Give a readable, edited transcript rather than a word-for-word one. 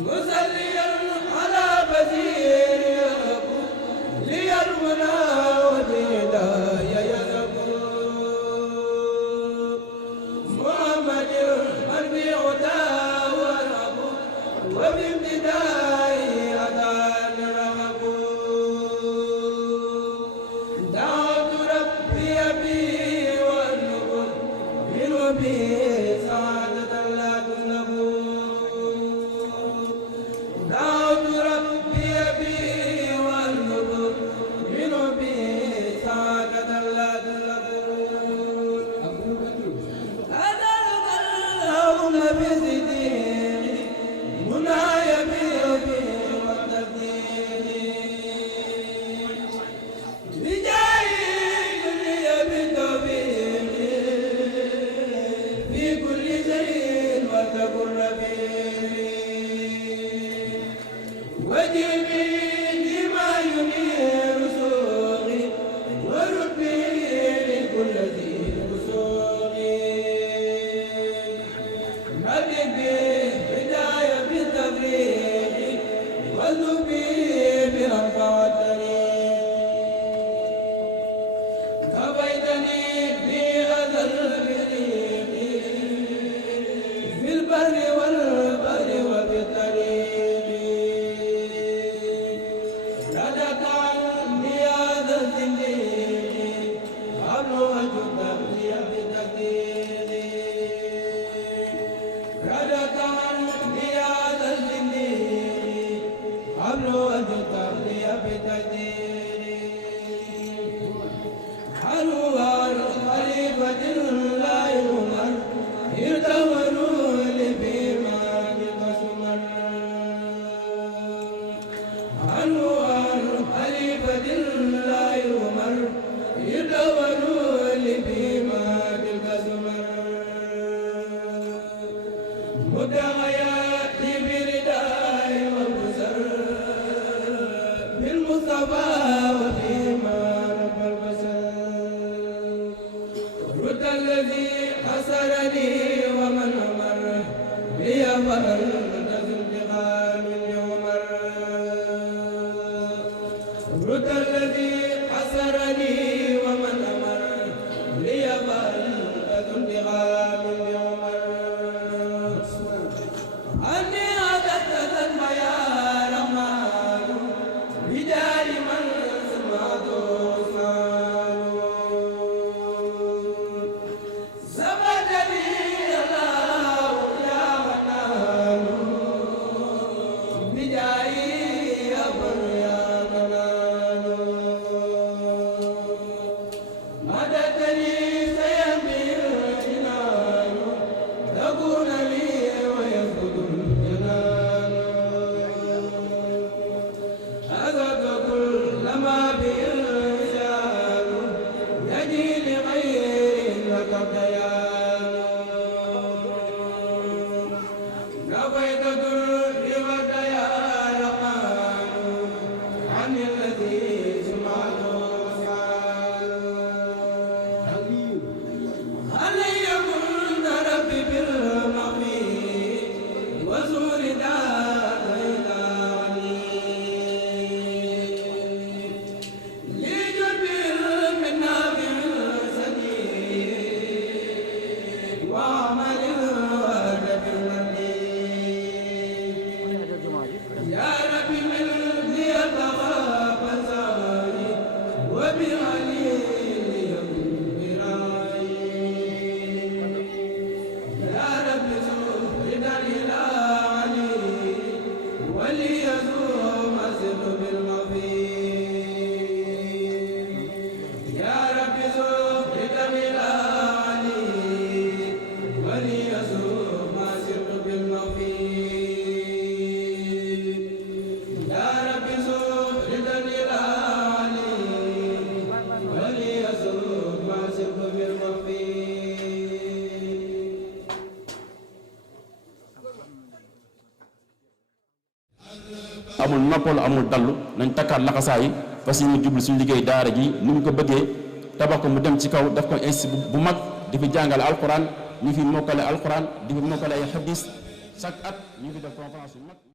مصليا على بشير ليرمنا وبهدايا يذهب محمد مربيع داوره وبامتداء أذان رغب دعوت ربي به والنبل من به سعادة لا تذنب دعوت ربي به والنبل من به سعادة لا تذنب هذا اللهم بزدين مناي بيبي والتقدير بجاي كل بالتوفيق في كل شيء وتكن رفيق وجبي لما ينير سوقي وربي لكل ذي وسوقي مدد هداية بالتفريق والنبي بأنفع الطريق كفيتني في هذا البريق في البر والبر وفي الطريق ردت عني هذا الزنديق قبل وجدت لي بتقديري ردت عني هذا الزنديق قبل وجدت لي بتقديري حلوى الخليفة لا يمر يدوروا لي بما القسمر حلوى الخليفة لا يمر يدوروا لي بما القسمر مدعياتي برداء وبزر بالمصطفى وفيما رب البشر رد الذي حسرني ومن أمر لي فأنت ذو انتقام يمر رد الذي حسرني ومن أمر لي فأنت ذو انتقام يمر أني عددت ذنب يا رحمن بجاه من سمعته سبتني الله يا منان بجاهي أبر يا منان مددني سيمي الجنان تكون لي ويسجد الجنان أذهب كل ما بالإنسان يجي لغير لك بيان نفيت الدر والديا رحمن عن الذي سمعته هل يكن ربي بالمغفي وزور ذات لجرب من نافع سديد وعمل وادب المدين يا ربي من ليتغاب زاري وبعلي ليكن برائي يا رب زهدا إلى علي وليزوم أسر بالمغفير يا رب زهدا إلى علي وليزوم أسر بالمغفير يا رب زهدا إلى علي وليزوم أسر بالمغفير amul noppal amul dallu nañ takkaat laxasaay fas yéene jublu suñu liggéey daara ji ni ñu ko bëggee tabax ko mu dem ci kaw daf ko institut bu mag di fi jàngale alquran ñu fi mokkale alquran di fi mokkale ay hadis chaque at ñu fi def conférence yu mag